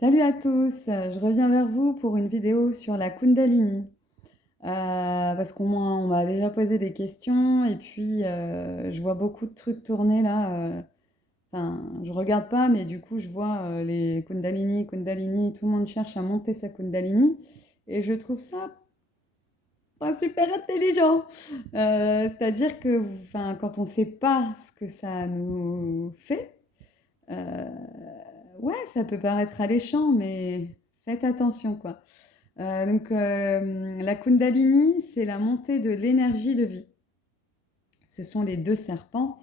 Salut à tous, je reviens vers vous pour une vidéo sur la Kundalini. Parce qu'on m'a déjà posé des questions et puis je vois beaucoup de trucs tourner là. Enfin, je regarde pas, mais du coup je vois les Kundalini, tout le monde cherche à monter sa Kundalini et je trouve ça pas super intelligent. C'est-à-dire que enfin, quand on sait pas ce que ça nous fait, euh, ouais, ça peut paraître alléchant, mais faites attention quoi. La Kundalini, c'est la montée de l'énergie de vie. Ce sont les deux serpents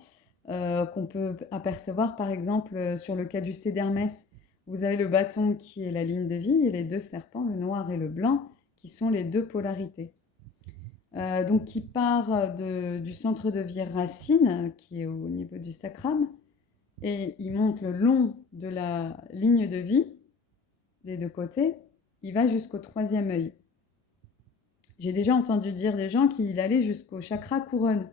qu'on peut apercevoir par exemple sur le caducée d'Hermès. Vous avez le bâton qui est la ligne de vie et les deux serpents, le noir et le blanc, qui sont les deux polarités. Donc qui part du centre de vie racine, qui est au niveau du sacrum, et il monte le long de la ligne de vie des deux côtés, il va jusqu'au troisième œil. J'ai déjà entendu dire des gens qu'il allait jusqu'au chakra couronne.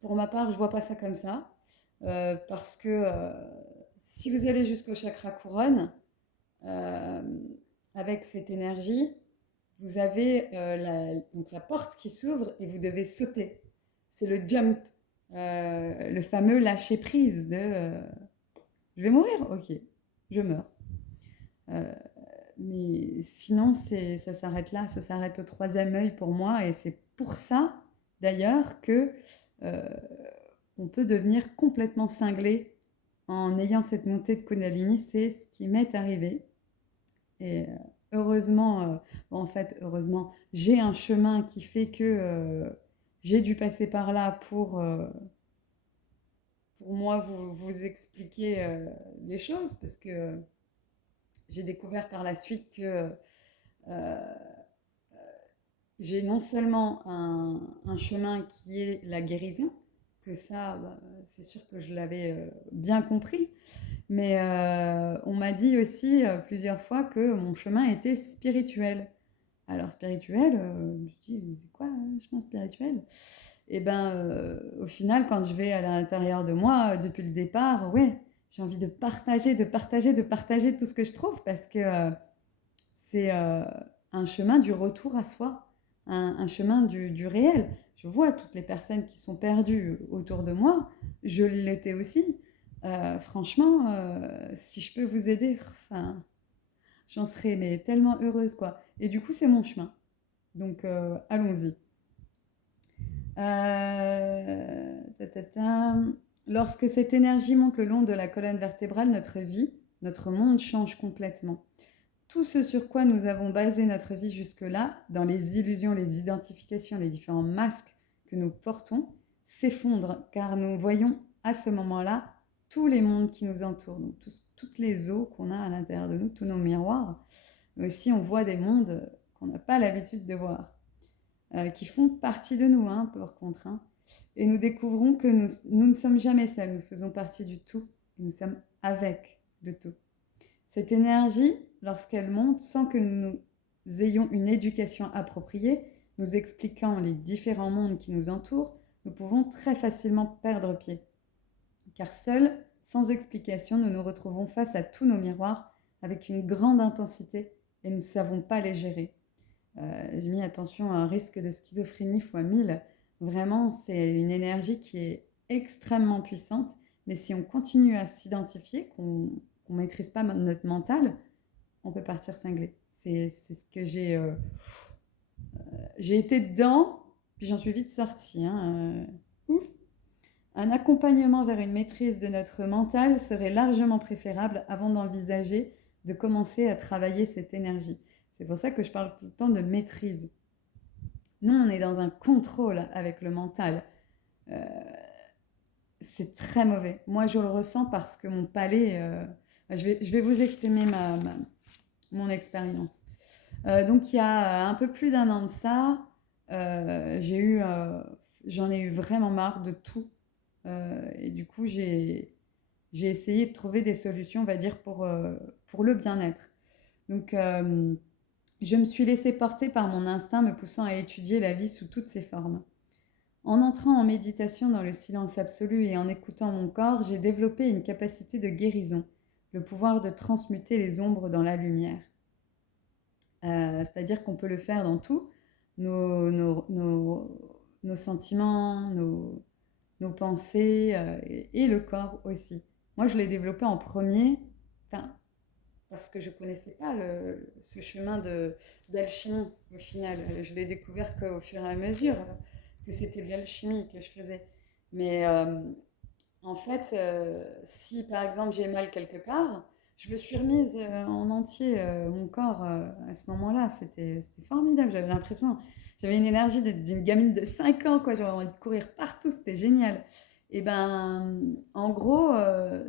Pour ma part, je vois pas ça comme ça, parce que si vous allez jusqu'au chakra couronne, euh, avec cette énergie, vous avez donc la porte qui s'ouvre et vous devez sauter. C'est le jump, le fameux lâcher prise de je vais mourir, ok, je meurs. Euh, mais sinon, ça s'arrête là, ça s'arrête au troisième œil pour moi, et c'est pour ça, d'ailleurs, que euh, on peut devenir complètement cinglé en ayant cette montée de Kundalini. C'est ce qui m'est arrivé. Et heureusement, bon, en fait, heureusement, j'ai un chemin qui fait que j'ai dû passer par là pour moi vous expliquer les choses, parce que j'ai découvert par la suite que euh, j'ai non seulement un chemin qui est la guérison, que ça, bah, c'est sûr que je l'avais bien compris, mais on m'a dit aussi plusieurs fois que mon chemin était spirituel. Alors spirituel, je me suis dit, c'est quoi un chemin spirituel? Et ben, au final, quand je vais à l'intérieur de moi, depuis le départ, ouais, j'ai envie de partager, de partager, de partager tout ce que je trouve, parce que c'est un chemin du retour à soi, un chemin du réel. Je vois toutes les personnes qui sont perdues autour de moi, je l'étais aussi. Franchement, si je peux vous aider, enfin, j'en serais mais tellement heureuse quoi. Et du coup, c'est mon chemin. Donc, allons-y. Ta, ta, ta. Lorsque cette énergie monte le long de la colonne vertébrale, notre vie, notre monde change complètement. Tout ce sur quoi nous avons basé notre vie jusque-là, dans les illusions, les identifications, les différents masques que nous portons, s'effondre car nous voyons à ce moment-là tous les mondes qui nous entourent, donc toutes les eaux qu'on a à l'intérieur de nous, tous nos miroirs. Mais aussi, on voit des mondes qu'on n'a pas l'habitude de voir, qui font partie de nous, hein, par contre. Hein. Et nous découvrons que nous ne sommes jamais seuls, nous faisons partie du tout, et nous sommes avec le tout. Cette énergie, lorsqu'elle monte, sans que nous ayons une éducation appropriée, nous expliquant les différents mondes qui nous entourent, nous pouvons très facilement perdre pied. Car seuls, sans explication, nous nous retrouvons face à tous nos miroirs avec une grande intensité et nous ne savons pas les gérer. J'ai mis attention à un risque de schizophrénie fois 1000. Vraiment, c'est une énergie qui est extrêmement puissante, mais si on continue à s'identifier, qu'on ne maîtrise pas notre mental, on peut partir cinglé. C'est ce que j'ai été dedans, puis j'en suis vite sortie. Hein, ouf. Un accompagnement vers une maîtrise de notre mental serait largement préférable avant d'envisager de commencer à travailler cette énergie. C'est pour ça que je parle tout le temps de maîtrise. Nous, on est dans un contrôle avec le mental. Euh, c'est très mauvais. Moi, je le ressens parce que mon palais... je vais vous exprimer mon expérience. Donc, il y a un peu plus d'un an de ça, j'ai eu, j'en ai eu vraiment marre de tout. Et du coup, j'ai essayé de trouver des solutions, on va dire, pour le bien-être. Donc, je me suis laissée porter par mon instinct me poussant à étudier la vie sous toutes ses formes. En entrant en méditation dans le silence absolu et en écoutant mon corps, j'ai développé une capacité de guérison. le pouvoir de transmuter les ombres dans la lumière. C'est-à-dire qu'on peut le faire dans tout, nos sentiments, nos pensées et le corps aussi. Moi, je l'ai développé en premier, enfin, parce que je ne connaissais pas ce chemin d'alchimie au final. Je l'ai découvert qu'au fur et à mesure que c'était de l'alchimie que je faisais. Mais en fait, si par exemple j'ai mal quelque part, je me suis remise en entier mon corps à ce moment-là. C'était formidable. J'avais l'impression, j'avais une énergie d'une gamine de 5 ans, quoi. J'avais envie de courir partout, c'était génial. Et ben, en gros,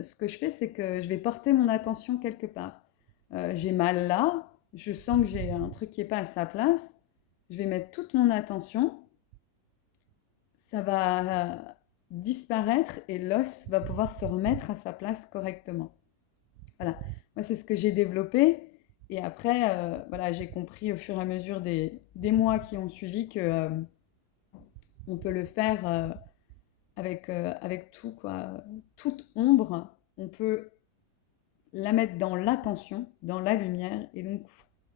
ce que je fais, c'est que je vais porter mon attention quelque part. J'ai mal là, je sens que j'ai un truc qui n'est pas à sa place. Je vais mettre toute mon attention, ça va disparaître et l'os va pouvoir se remettre à sa place correctement. Voilà, moi c'est ce que j'ai développé et après voilà, j'ai compris au fur et à mesure des mois qui ont suivi que on peut le faire avec tout quoi, toute ombre, on peut la mettre dans l'attention, dans la lumière et donc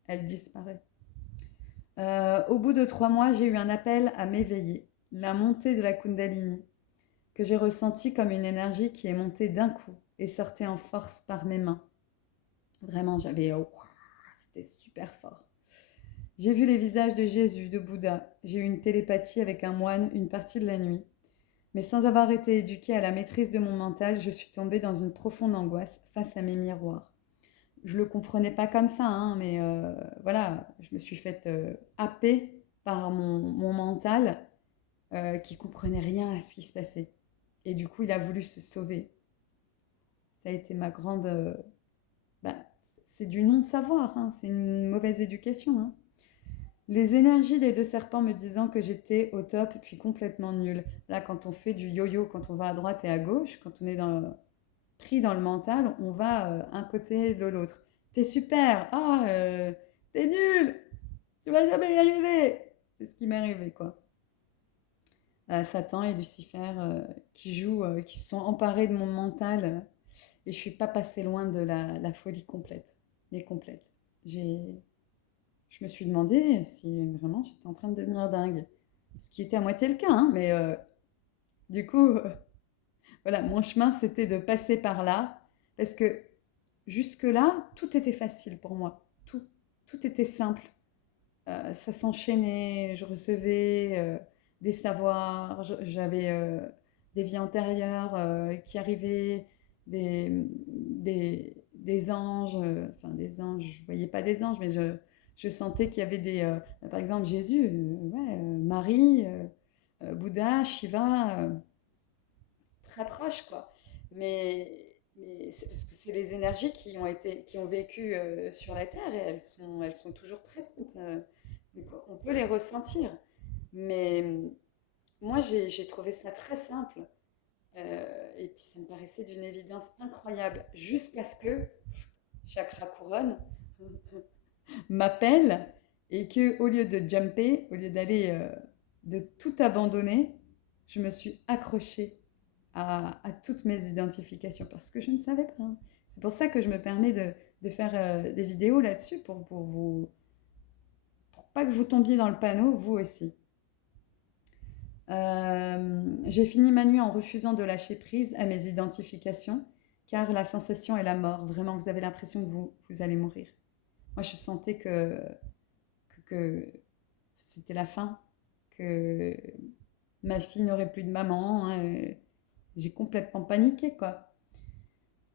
elle disparaît. Au bout de 3 mois, j'ai eu un appel à m'éveiller, la montée de la Kundalini, que j'ai ressenti comme une énergie qui est montée d'un coup et sortait en force par mes mains. Vraiment, c'était super fort. J'ai vu les visages de Jésus, de Bouddha. J'ai eu une télépathie avec un moine une partie de la nuit. Mais sans avoir été éduquée à la maîtrise de mon mental, je suis tombée dans une profonde angoisse face à mes miroirs. Je le comprenais pas comme ça, hein, mais voilà, je me suis faite happer par mon mental qui comprenait rien à ce qui se passait. Et du coup, il a voulu se sauver. Ça a été ma grande... bah, c'est du non-savoir, hein, c'est une mauvaise éducation. Hein. Les énergies des 2 serpents me disant que j'étais au top puis complètement nulle. Là, quand on fait du yo-yo, quand on va à droite et à gauche, quand on est pris dans le mental, on va un côté de l'autre. T'es super, t'es nul, tu vas jamais y arriver. C'est ce qui m'est arrivé, quoi. Satan et Lucifer qui jouent, qui se sont emparés de mon mental et je suis pas passée loin de la folie complète, mais complète. Je me suis demandé si vraiment j'étais en train de devenir dingue, ce qui était à moitié le cas, hein, mais du coup, voilà, mon chemin c'était de passer par là parce que jusque-là, tout était facile pour moi, tout était simple. Ça s'enchaînait, je recevais des savoirs, j'avais des vies antérieures qui arrivaient, des anges, enfin des anges, je ne voyais pas des anges, mais je sentais qu'il y avait par exemple Jésus, ouais, Marie, Bouddha, Shiva, très proches quoi. Mais c'est parce que c'est les énergies qui ont vécu sur la Terre et elles sont toujours présentes. Donc on peut les ressentir. Mais moi, j'ai trouvé ça très simple. Et puis ça me paraissait d'une évidence incroyable. Jusqu'à ce que Chakra Couronne m'appelle et que au lieu de jumper, au lieu de tout abandonner, je me suis accrochée à toutes mes identifications parce que je ne savais pas. C'est pour ça que je me permets de faire des vidéos là-dessus pour pas que vous tombiez dans le panneau, vous aussi. J'ai fini ma nuit en refusant de lâcher prise à mes identifications, car la sensation est la mort. Vraiment, vous avez l'impression que vous allez mourir. Moi, je sentais que c'était la fin, que ma fille n'aurait plus de maman. Hein, j'ai complètement paniqué, quoi.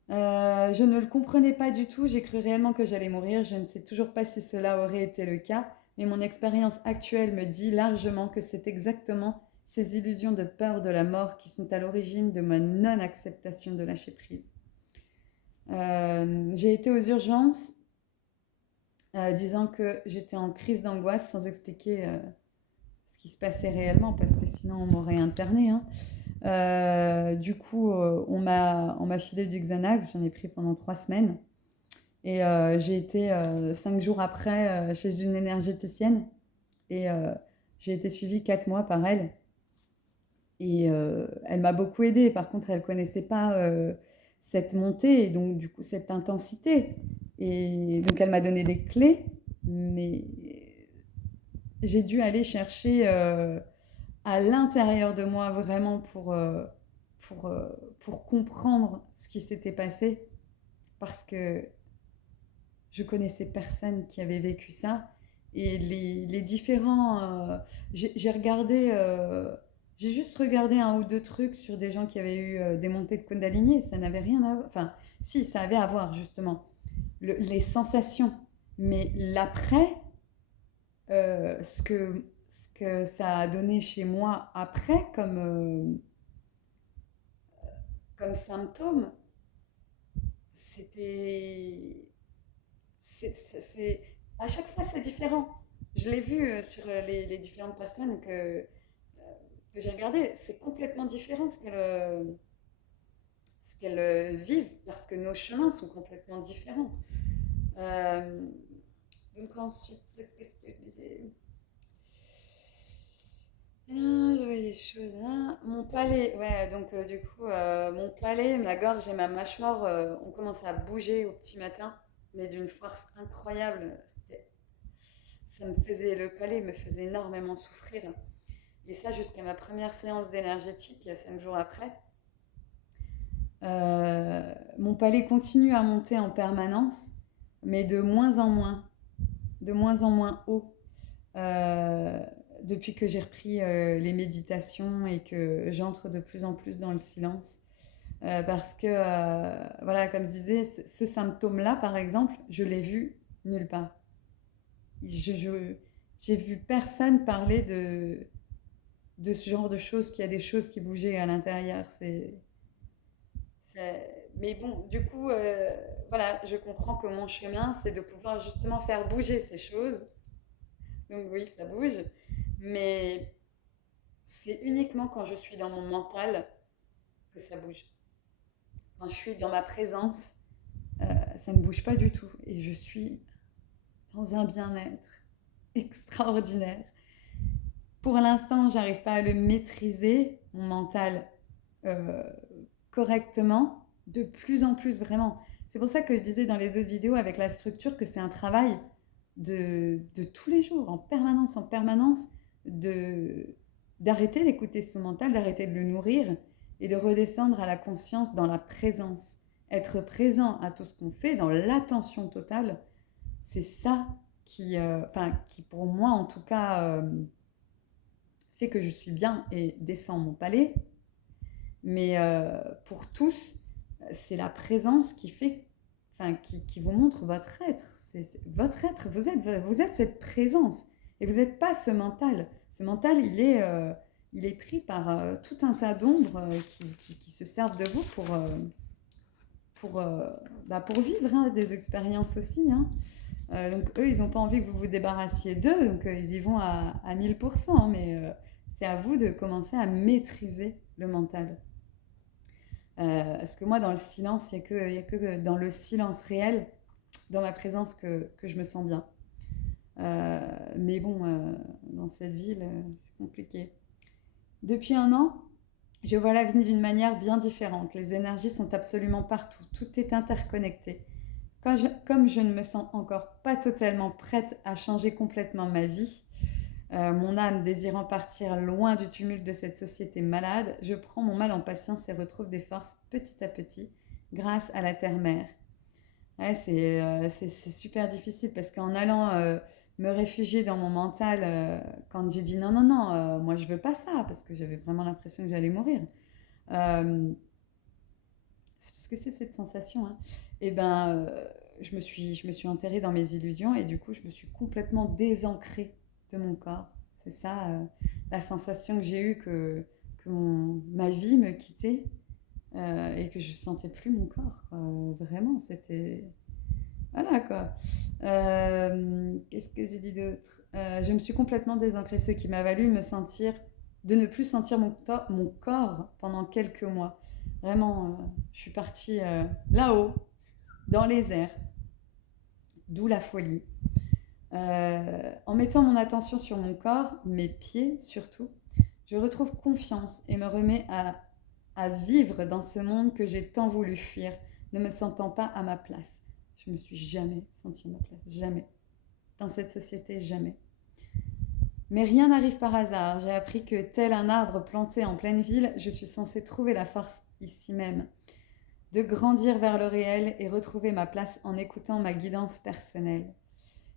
Je ne le comprenais pas du tout, j'ai cru réellement que j'allais mourir, je ne sais toujours pas si cela aurait été le cas, mais mon expérience actuelle me dit largement que c'est exactement ces illusions de peur de la mort qui sont à l'origine de ma non-acceptation de lâcher prise. J'ai été aux urgences disant que j'étais en crise d'angoisse sans expliquer ce qui se passait réellement parce que sinon on m'aurait internée. Hein. Du coup, on m'a filé du Xanax, j'en ai pris pendant 3 semaines. Et j'ai été 5 jours après chez une énergéticienne et j'ai été suivie 4 mois par elle. Et elle m'a beaucoup aidée. Par contre, elle ne connaissait pas cette montée et donc du coup cette intensité. Et donc elle m'a donné des clés, mais j'ai dû aller chercher à l'intérieur de moi vraiment pour, euh, pour comprendre ce qui s'était passé parce que je connaissais personne qui avait vécu ça. Et les différents... j'ai regardé... j'ai juste regardé un ou deux trucs sur des gens qui avaient eu des montées de Kundalini et ça n'avait rien à voir. Enfin, si, ça avait à voir justement. Les sensations. Mais l'après, ce que ça a donné chez moi après comme symptôme, c'était à chaque fois, c'est différent. Je l'ai vu sur les différentes personnes que j'ai regardées. C'est complètement différent ce qu'elles vivent parce que nos chemins sont complètement différents. Euh, donc ensuite, qu'est-ce que je disais? Ah, je voyais des choses là. Mon palais, ouais, donc du coup, mon palais, ma gorge et ma mâchoire ont commencé à bouger au petit matin, mais d'une force incroyable. Le palais me faisait énormément souffrir. Et ça jusqu'à ma première séance d'énergétique, 5 jours après. Mon palais continue à monter en permanence, mais de moins en moins haut. Euh, Depuis que j'ai repris les méditations et que j'entre de plus en plus dans le silence. Parce que, voilà, comme je disais, ce symptôme-là, par exemple, je l'ai vu nulle part. Je, j'ai vu personne parler de ce genre de choses, qu'il y a des choses qui bougeaient à l'intérieur. Mais bon, du coup, voilà, je comprends que mon chemin, c'est de pouvoir justement faire bouger ces choses. Donc oui, ça bouge, mais c'est uniquement quand je suis dans mon mental que ça bouge. Quand je suis dans ma présence, ça ne bouge pas du tout. Et je suis dans un bien-être extraordinaire. Pour l'instant, j'arrive pas à le maîtriser, mon mental, euh, correctement, de plus en plus vraiment. C'est pour ça que je disais dans les autres vidéos avec la structure que c'est un travail de tous les jours, en permanence, de, d'arrêter d'écouter son mental, d'arrêter de le nourrir et de redescendre à la conscience dans la présence. Être présent à tout ce qu'on fait, dans l'attention totale, c'est ça qui pour moi en tout cas, fait que je suis bien et descend mon palais. Mais pour tous, c'est la présence qui fait, qui vous montre votre être. C'est votre être. Vous êtes cette présence. Et vous n'êtes pas ce mental. Ce mental, il est pris par tout un tas d'ombres qui se servent de vous pour, pour vivre hein, des expériences aussi. Hein. Donc eux, ils n'ont pas envie que vous vous débarrassiez d'eux, donc ils y vont à 1000%, mais c'est à vous de commencer à maîtriser le mental. Parce que moi, dans le silence, il y a que dans le silence réel, dans ma présence, que je me sens bien. Mais bon, dans cette ville, c'est compliqué. Depuis un an, je vois la vie d'une manière bien différente. Les énergies sont absolument partout. Tout est interconnecté. Comme je ne me sens encore pas totalement prête à changer complètement ma vie, mon âme désirant partir loin du tumulte de cette société malade, je prends mon mal en patience et retrouve des forces petit à petit grâce à la terre-mère. Ouais, c'est super difficile parce qu'en allant me réfugier dans mon mental, quand j'ai dit non, non, non, moi je veux pas ça, parce que j'avais vraiment l'impression que j'allais mourir. Euh, c'est parce que c'est cette sensation, hein. Et ben, je me suis enterrée dans mes illusions et du coup, je me suis complètement désancrée de mon corps. C'est ça, la sensation que j'ai eue ma vie me quittait et que je sentais plus mon corps. Vraiment, c'était... Voilà quoi. Qu'est-ce que j'ai dit d'autre? Je me suis complètement désancrée, ce qui m'a valu de ne plus sentir mon corps pendant quelques mois. Vraiment, je suis partie là-haut, dans les airs, d'où la folie. En mettant mon attention sur mon corps, mes pieds surtout, je retrouve confiance et me remets à vivre dans ce monde que j'ai tant voulu fuir, ne me sentant pas à ma place. Je me suis jamais sentie à ma place, jamais. Dans cette société, jamais. Mais rien n'arrive par hasard. J'ai appris que, tel un arbre planté en pleine ville, je suis censée trouver la force ici même, de grandir vers le réel et retrouver ma place en écoutant ma guidance personnelle.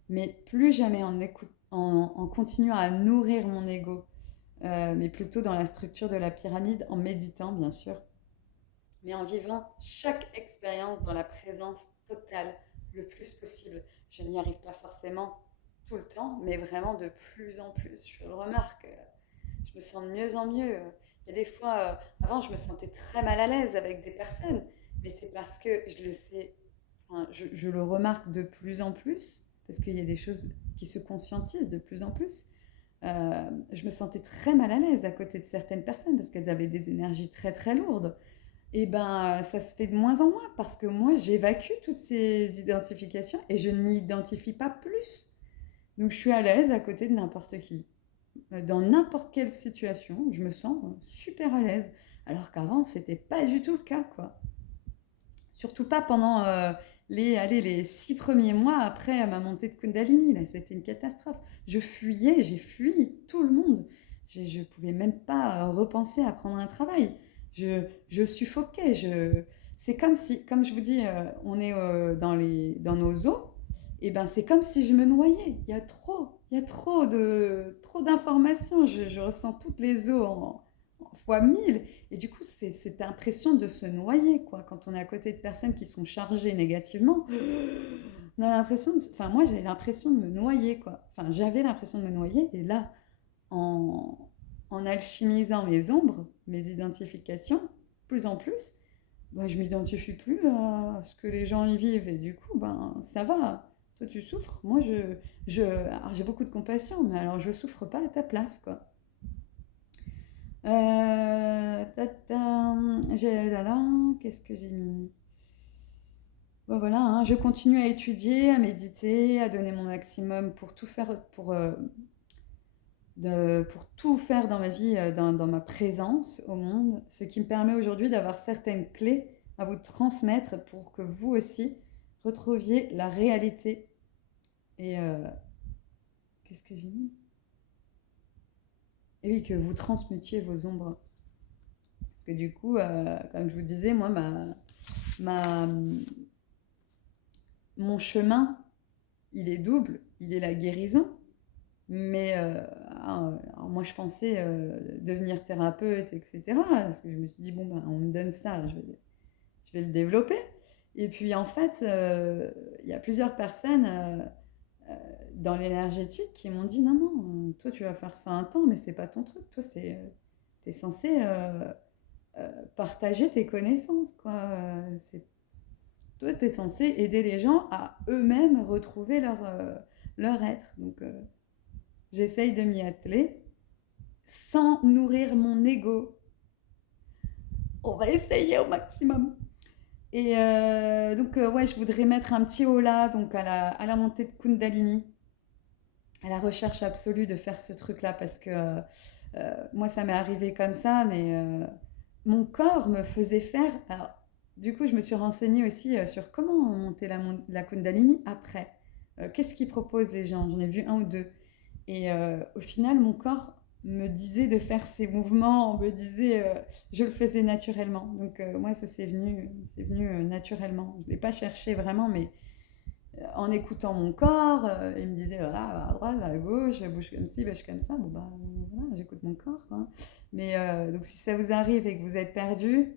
Mais plus jamais en continuant à nourrir mon ego, mais plutôt dans la structure de la pyramide, en méditant bien sûr, mais en vivant chaque expérience dans la présence totale le plus possible. Je n'y arrive pas forcément tout le temps, mais vraiment de plus en plus. Je le remarque, je me sens de mieux en mieux. Il y a des fois, avant je me sentais très mal à l'aise avec des personnes, mais c'est parce que je le sais, enfin, je le remarque de plus en plus, parce qu'il y a des choses qui se conscientisent de plus en plus. Je me sentais très mal à l'aise à côté de certaines personnes parce qu'elles avaient des énergies très très lourdes. Et ben, ça se fait de moins en moins parce que moi, j'évacue toutes ces identifications et je ne m'identifie pas plus. Donc, je suis à l'aise à côté de n'importe qui. Dans n'importe quelle situation, je me sens super à l'aise. Alors qu'avant, c'était pas du tout le cas, quoi. Surtout pas pendant les 6 premiers mois après ma montée de Kundalini. Là, c'était une catastrophe. Je fuyais, j'ai fui tout le monde. Je ne pouvais même pas repenser à prendre un travail. Je suffoquais. C'est comme si, comme je vous dis, on est dans nos eaux. Et ben, c'est comme si je me noyais. Il y a trop d'informations. Je ressens toutes les eaux en fois 1000. Et du coup, c'est cette impression de se noyer, quoi. Quand on est à côté de personnes qui sont chargées négativement, on a l'impression enfin, moi, j'ai l'impression de me noyer, quoi. Enfin, j'avais l'impression de me noyer. Et là, en, en alchimisant mes ombres, mes identifications, plus en plus, bah, je m'identifie plus à ce que les gens y vivent. Et du coup, ben, ça va. Toi, tu souffres. Moi, alors, j'ai beaucoup de compassion, mais alors je souffre pas à ta place, quoi. Qu'est-ce que j'ai mis? Bon, voilà, hein, je continue à étudier, à méditer, à donner mon maximum pour tout faire, pour tout faire dans ma vie, dans ma présence au monde, ce qui me permet aujourd'hui d'avoir certaines clés à vous transmettre pour que vous aussi retrouviez la réalité. Et qu'est-ce que j'ai mis? Et oui, que vous transmutiez vos ombres. Parce que du coup, comme je vous disais, moi, ma, mon chemin, il est double. Il est la guérison. Mais alors moi, je pensais devenir thérapeute, etc. Parce que je me suis dit, bon, ben, on me donne ça, je vais le développer. Et puis, en fait, il y a plusieurs personnes euh, dans l'énergétique qui m'ont dit, non, non, toi, tu vas faire ça un temps, mais c'est pas ton truc. Toi, t'es censé partager tes connaissances, quoi. Toi, t'es censé aider les gens à eux-mêmes retrouver leur être. Donc, j'essaye de m'y atteler sans nourrir mon ego. On va essayer au maximum. Et donc, ouais, je voudrais mettre un petit holà donc à la montée de Kundalini, à la recherche absolue de faire ce truc-là, parce que moi, ça m'est arrivé comme ça, mais mon corps me faisait faire. Alors, du coup, je me suis renseignée aussi sur comment monter la Kundalini après. Qu'est-ce qu'ils proposent les gens? J'en ai vu un ou deux. Et au final, mon corps me disait de faire ces mouvements, me disait, je le faisais naturellement. Donc moi, ça c'est venu naturellement. Je ne l'ai pas cherché vraiment, mais en écoutant mon corps, il me disait, voilà, à droite, à gauche, bouge comme ci, bouge comme ça. Bon, bah voilà, j'écoute mon corps, quoi. Mais donc si ça vous arrive et que vous êtes perdu,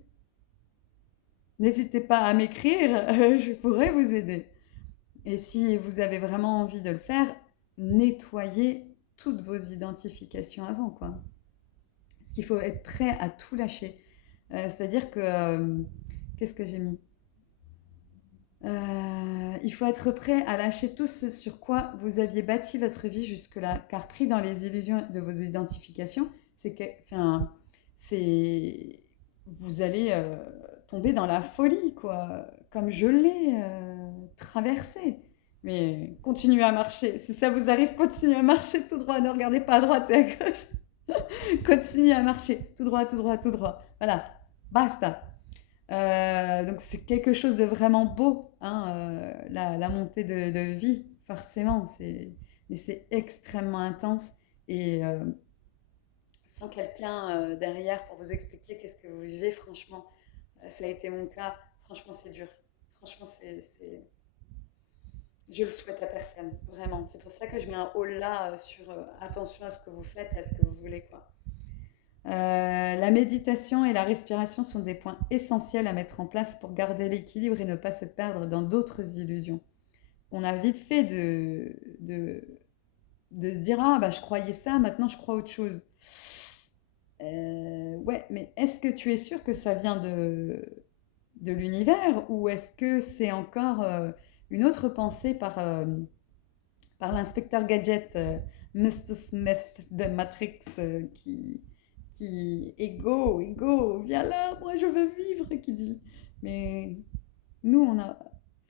n'hésitez pas à m'écrire, je pourrais vous aider. Et si vous avez vraiment envie de le faire, nettoyez toutes vos identifications avant, quoi. Parce qu'il faut être prêt à tout lâcher. C'est-à-dire que... qu'est-ce que j'ai mis? Il faut être prêt à lâcher tout ce sur quoi vous aviez bâti votre vie jusque-là, car pris dans les illusions de vos identifications, c'est que, enfin, c'est, vous allez tomber dans la folie, quoi, comme je l'ai traversé. Mais continuez à marcher. Si ça vous arrive, continuez à marcher tout droit. Ne regardez pas à droite et à gauche. Continuez à marcher tout droit, tout droit, tout droit. Voilà. basta. Donc c'est quelque chose de vraiment beau, hein, la montée de vie, forcément. Mais c'est extrêmement intense et sans quelqu'un derrière pour vous expliquer qu'est-ce que vous vivez, franchement, ça a été mon cas. Franchement, c'est dur. Franchement, je le souhaite à personne, vraiment. C'est pour ça que je mets un haut là sur attention à ce que vous faites, à ce que vous voulez, quoi. La méditation et la respiration sont des points essentiels à mettre en place pour garder l'équilibre et ne pas se perdre dans d'autres illusions. On a vite fait de se dire ah bah je croyais ça, maintenant je crois autre chose. Ouais, mais est-ce que tu es sûr que ça vient de l'univers ou est-ce que c'est encore une autre pensée par l'inspecteur Gadget, Mr. Smith de Matrix, ego, viens là, moi je veux vivre, qui dit. Mais nous,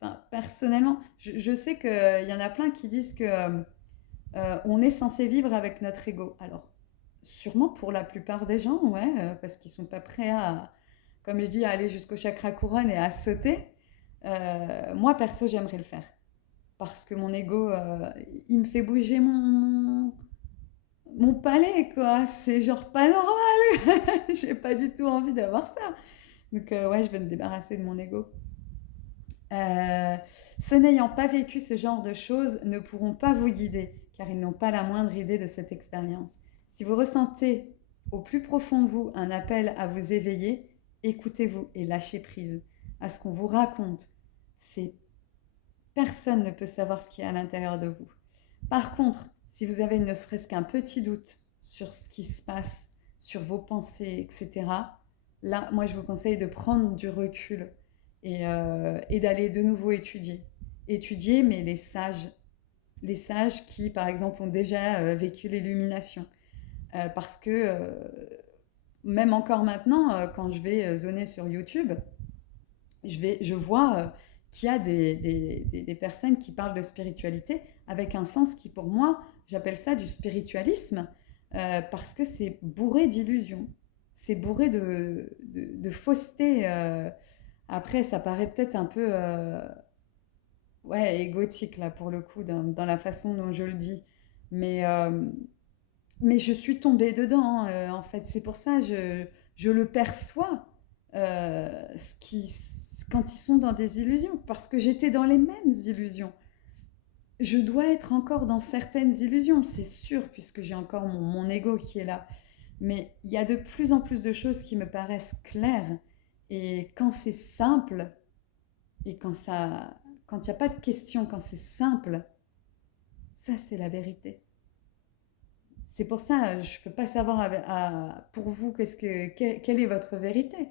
enfin, personnellement, je sais qu'il y en a plein qui disent que on est censé vivre avec notre ego. Alors, sûrement pour la plupart des gens, ouais, parce qu'ils sont pas prêts à, comme je dis, à aller jusqu'au chakra couronne et à sauter. Moi, perso, j'aimerais le faire. Parce que mon ego, il me fait bouger mon palais, quoi. C'est genre pas normal. J'ai pas du tout envie d'avoir ça. Donc, ouais, je vais me débarrasser de mon ego. Euh, Ceux n'ayant pas vécu ce genre de choses ne pourront pas vous guider, car ils n'ont pas la moindre idée de cette expérience. Si vous ressentez au plus profond de vous un appel à vous éveiller, écoutez-vous et lâchez prise à ce qu'on vous raconte. C'est Personne ne peut savoir ce qu'il y a à l'intérieur de vous. Par contre, si vous avez ne serait-ce qu'un petit doute sur ce qui se passe, sur vos pensées, etc., là, moi, je vous conseille de prendre du recul et d'aller de nouveau étudier. Étudier, mais les sages qui, par exemple, ont déjà vécu l'illumination. Parce que même encore maintenant, quand je vais zoner sur YouTube, je vois qu'il y a des personnes qui parlent de spiritualité avec un sens qui, pour moi, j'appelle ça du spiritualisme, parce que c'est bourré d'illusions, c'est bourré de fausseté. Après, ça paraît peut-être un peu ouais, égotique, là, pour le coup, dans la façon dont je le dis. Mais, euh, mais je suis tombée dedans, en fait. C'est pour ça que je le perçois, quand ils sont dans des illusions, parce que j'étais dans les mêmes illusions. Je dois être encore dans certaines illusions, c'est sûr, puisque j'ai encore mon ego qui est là. Mais il y a de plus en plus de choses qui me paraissent claires. Et quand c'est simple, et quand il n'y a pas de question, quand c'est simple, ça c'est la vérité. C'est pour ça, je ne peux pas savoir pour vous quelle est votre vérité,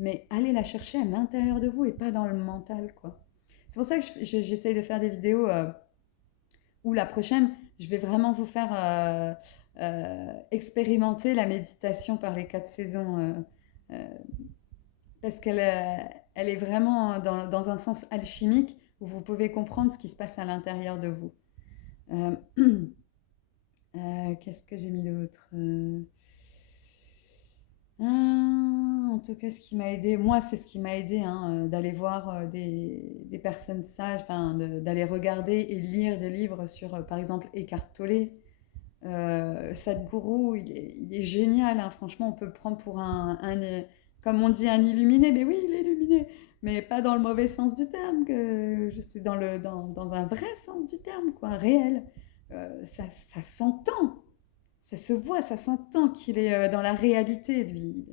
mais allez la chercher à l'intérieur de vous et pas dans le mental, quoi. C'est pour ça que j'essaye de faire des vidéos où la prochaine, je vais vraiment vous faire expérimenter la méditation par les 4 saisons, euh, parce elle est vraiment dans un sens alchimique où vous pouvez comprendre ce qui se passe à l'intérieur de vous. Euh, Qu'est-ce que j'ai mis d'autre en tout cas, ce qui m'a aidé, moi, c'est ce qui m'a aidé hein, d'aller voir des personnes sages, d'aller regarder et lire des livres sur, par exemple, Eckhart Tolle. Sadhguru, il est génial, hein, franchement, on peut le prendre pour comme on dit, un illuminé, mais oui, il est illuminé, mais pas dans le mauvais sens du terme, c'est dans un vrai sens du terme, quoi, réel. Ça s'entend, ça se voit, ça s'entend qu'il est dans la réalité, lui.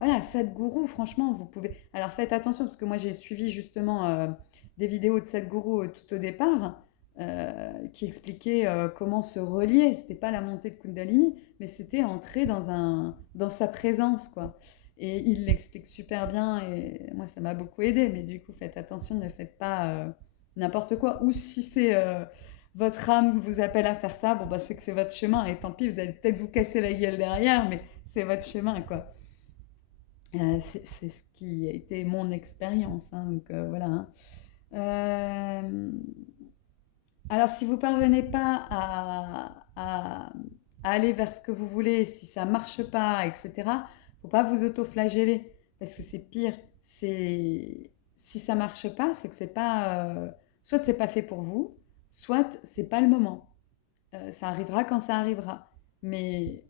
Voilà, Sadhguru, franchement, vous pouvez. Alors faites attention, parce que moi j'ai suivi justement des vidéos de Sadhguru tout au départ, qui expliquaient comment se relier. C'était pas la montée de Kundalini, mais c'était entrer dans sa présence, quoi. Et il l'explique super bien, et moi ça m'a beaucoup aidé, mais du coup faites attention, ne faites pas n'importe quoi. Ou si c'est votre âme vous appelle à faire ça, bon bah c'est que c'est votre chemin, et tant pis, vous allez peut-être vous casser la gueule derrière, mais c'est votre chemin, quoi. C'est ce qui a été mon expérience, hein, donc voilà. Hein. Euh, alors, si vous ne parvenez pas à aller vers ce que vous voulez, si ça ne marche pas, etc., il ne faut pas vous auto-flageller. parce que c'est pire. Si ça marche pas, c'est que c'est pas, soit c'est pas fait pour vous, soit c'est pas le moment. Ça arrivera quand ça arrivera. Mais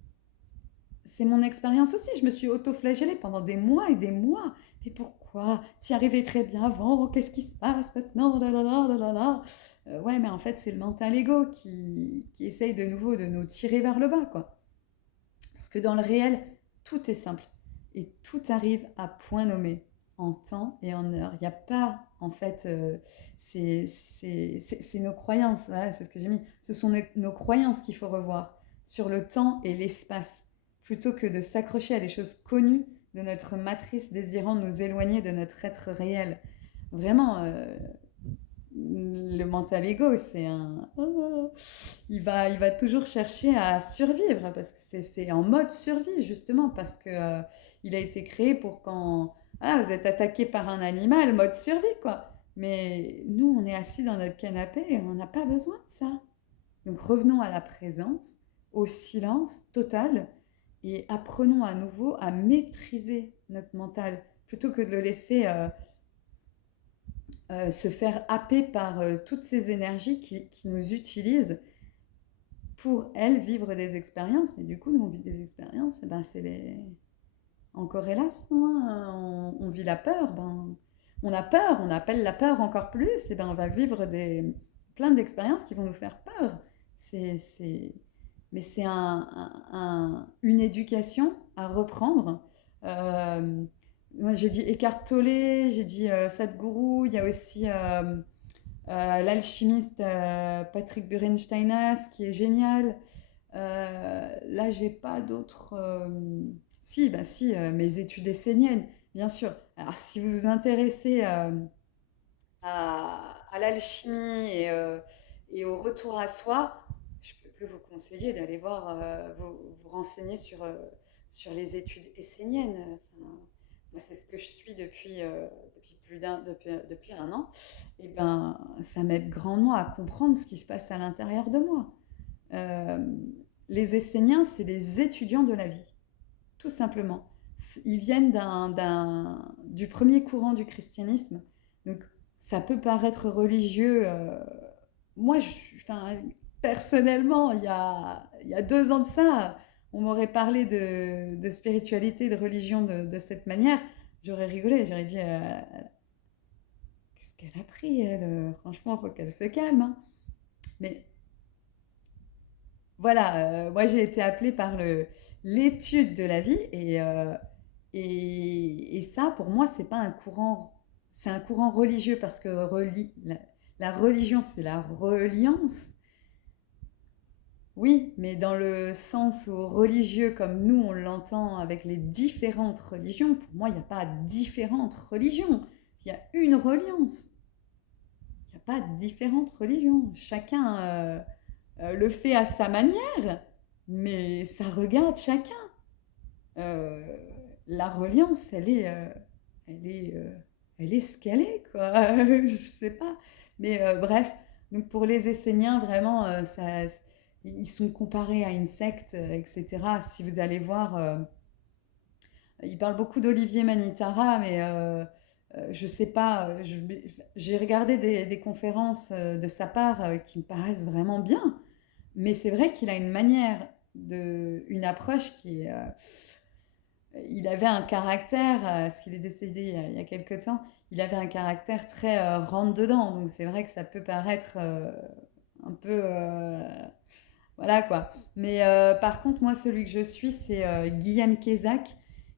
c'est mon expérience aussi. Je me suis auto-flagellée pendant des mois et des mois. Mais pourquoi? T'y arrivais très bien avant. Qu'est-ce qui se passe maintenant? Là, là, là, là, là, là. Ouais, mais en fait, c'est le mental ego qui essaye de nouveau de nous tirer vers le bas, quoi. Parce que dans le réel, tout est simple. Et tout arrive à point nommé, en temps et en heure. Il n'y a pas, en fait, c'est nos croyances. Voilà, c'est ce que j'ai mis. Ce sont nos croyances qu'il faut revoir sur le temps et l'espace, plutôt que de s'accrocher à des choses connues de notre matrice désirant nous éloigner de notre être réel. Vraiment, le mental ego, c'est un... il va toujours chercher à survivre, parce que c'est en mode survie, justement, parce que il a été créé pour quand vous êtes attaqué par un animal, mode survie, quoi. Mais nous, on est assis dans notre canapé et on n'a pas besoin de ça. Donc revenons à la présence, au silence total, et apprenons à nouveau à maîtriser notre mental, plutôt que de le laisser se faire happer par toutes ces énergies qui nous utilisent pour, elles, vivre des expériences. Mais du coup, nous, on vit des expériences, et ben, c'est en corrélation. Hein. On vit la peur, ben, on a peur, on appelle la peur encore plus, et ben, on va vivre plein d'expériences qui vont nous faire peur. C'est, c'est... Mais c'est une éducation à reprendre. Moi, j'ai dit Eckhart Tolle, j'ai dit Sadhguru, il y a aussi l'alchimiste Patrick Burensteinas qui est génial. Là, j'ai pas d'autres. Si, bah si, mes études esséniennes, bien sûr. Alors, si vous vous intéressez à l'alchimie et au retour à soi, je peux que vous conseiller d'aller voir, vous renseigner sur les études esséniennes. Enfin, moi, c'est ce que je suis depuis un an. Et ben, ça m'aide grandement à comprendre ce qui se passe à l'intérieur de moi. Euh, les Esséniens, c'est des étudiants de la vie, tout simplement. Ils viennent du premier courant du christianisme. Donc, ça peut paraître religieux. Moi, enfin, personnellement, il y a 2 ans de ça, on m'aurait parlé de spiritualité, de religion de cette manière. J'aurais rigolé, j'aurais dit qu'est-ce qu'elle a pris, elle franchement, il faut qu'elle se calme. Hein. Mais voilà, moi j'ai été appelée par l'étude de la vie et ça, pour moi, c'est un courant religieux parce que la religion, c'est la reliance. Oui, mais dans le sens où religieux, comme nous on l'entend avec les différentes religions, pour moi, il n'y a pas différentes religions. Il y a une reliance. Il n'y a pas différentes religions. Chacun le fait à sa manière, mais ça regarde chacun. Euh, la reliance, elle est, euh, elle est ce qu'elle est, quoi. Je sais pas. Mais bref, donc pour les Esséniens, vraiment, ils sont comparés à une secte, etc. Si vous allez voir, ils parlent beaucoup d'Olivier Manitara, mais je sais pas, j'ai regardé des conférences de sa part qui me paraissent vraiment bien. Mais c'est vrai qu'il a une manière une approche il avait un caractère, parce qu'il est décédé il y a quelques temps, il avait un caractère très rentre dedans. Donc c'est vrai que ça peut paraître un peu, voilà quoi. Mais par contre, moi, celui que je suis, c'est Guillaume Kézac.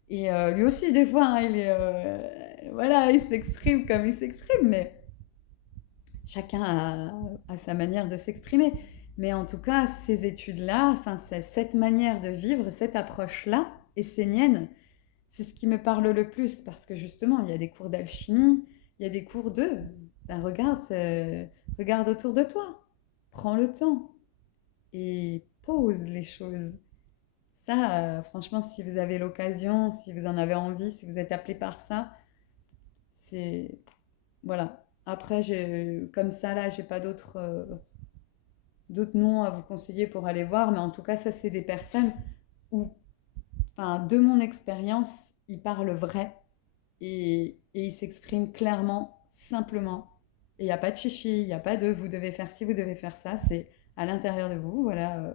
Et lui aussi, des fois, hein, voilà, il s'exprime comme il s'exprime, mais chacun a sa manière de s'exprimer. Mais en tout cas, ces études-là, enfin, cette manière de vivre, cette approche-là, essénienne, c'est ce qui me parle le plus parce que justement, il y a des cours d'alchimie, il y a des cours ben regarde, regarde autour de toi, prends le temps et pose les choses. Ça, franchement, si vous avez l'occasion, si vous en avez envie, si vous êtes appelé par ça, c'est voilà. Après, comme ça, là, j'ai pas d'autres noms à vous conseiller pour aller voir, mais en tout cas, ça, c'est des personnes où, enfin, de mon expérience, ils parlent vrai. et il s'exprime clairement, simplement. Et il n'y a pas de chichi, il n'y a pas de vous devez faire ci, vous devez faire ça. C'est à l'intérieur de vous, voilà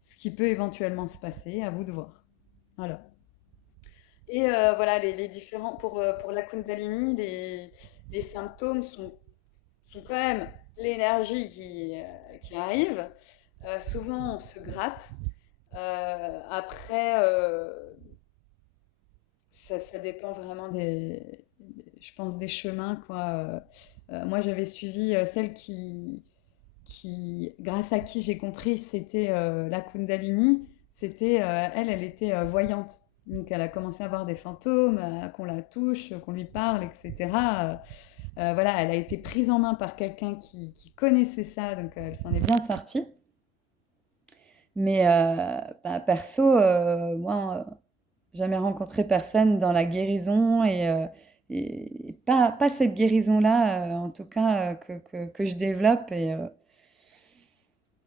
ce qui peut éventuellement se passer, à vous de voir. Voilà. Et voilà, les différents, pour la Kundalini, les symptômes sont quand même l'énergie qui arrive. Souvent, on se gratte. Après, ça dépend vraiment je pense, des chemins, quoi. Moi, j'avais suivi celle grâce à qui j'ai compris c'était la Kundalini. C'était, elle était voyante. Donc, elle a commencé à voir des fantômes, qu'on la touche, qu'on lui parle, etc. Voilà, elle a été prise en main par quelqu'un qui connaissait ça, donc elle s'en est bien sortie. Mais bah, perso, moi, jamais rencontré personne dans la guérison et pas cette guérison-là, en tout cas, que je développe. Et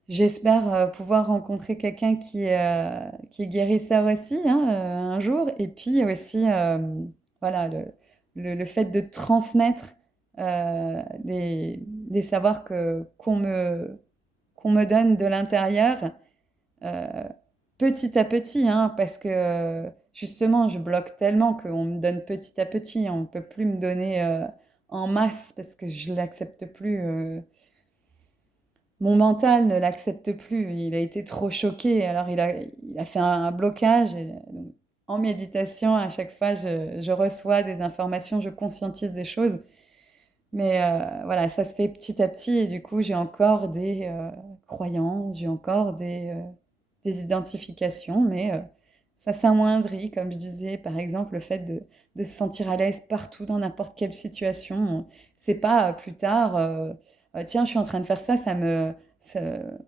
j'espère pouvoir rencontrer quelqu'un qui est guérisseur aussi, hein, un jour. Et puis aussi, voilà, le fait de transmettre des savoirs qu'on me donne de l'intérieur euh, petit à petit, hein, parce que justement, je bloque tellement qu'on me donne petit à petit. On ne peut plus me donner en masse parce que je ne l'accepte plus. Mon mental ne l'accepte plus. Il a été trop choqué. Alors, il a fait un blocage. Et, donc, en méditation, à chaque fois, je reçois des informations, je conscientise des choses. Mais voilà, ça se fait petit à petit. Et du coup, j'ai encore des croyances, j'ai encore des identifications. Mais ça s'amoindrit, comme je disais. Par exemple, le fait de se sentir à l'aise partout, dans n'importe quelle situation. C'est pas plus tard, tiens, je suis en train de faire ça, ça-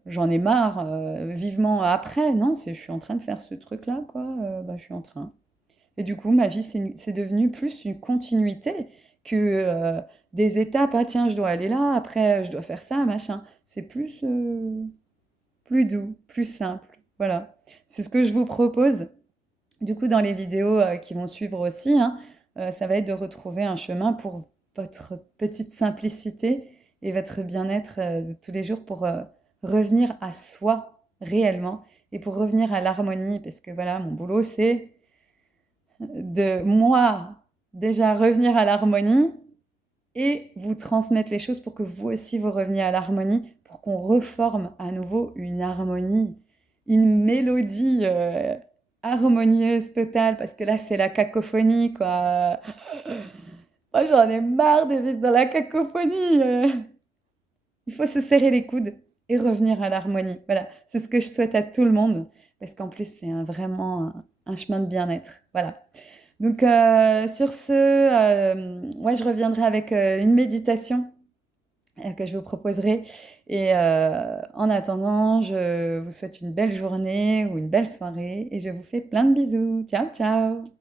j'en ai marre, vivement après. Non, je suis en train de faire ce truc-là, quoi. Bah, je suis en train. Et du coup, ma vie, c'est devenu plus une continuité que des étapes. Ah, tiens, je dois aller là, après, je dois faire ça, machin. C'est plus doux, plus simple. Voilà. C'est ce que je vous propose. Du coup, dans les vidéos qui vont suivre aussi, hein, ça va être de retrouver un chemin pour votre petite simplicité et votre bien-être de tous les jours pour revenir à soi réellement et pour revenir à l'harmonie. Parce que voilà, mon boulot, c'est de moi déjà revenir à l'harmonie et vous transmettre les choses pour que vous aussi vous reveniez à l'harmonie, pour qu'on reforme à nouveau une harmonie, une mélodie harmonieuse totale, parce que là c'est la cacophonie quoi. Moi j'en ai marre de vivre dans la cacophonie. Il faut se serrer les coudes et revenir à l'harmonie. Voilà, c'est ce que je souhaite à tout le monde, parce qu'en plus c'est vraiment un chemin de bien-être. Voilà. Donc sur ce, ouais, je reviendrai avec une méditation que je vous proposerai. Et en attendant, je vous souhaite une belle journée ou une belle soirée et je vous fais plein de bisous. Ciao, ciao!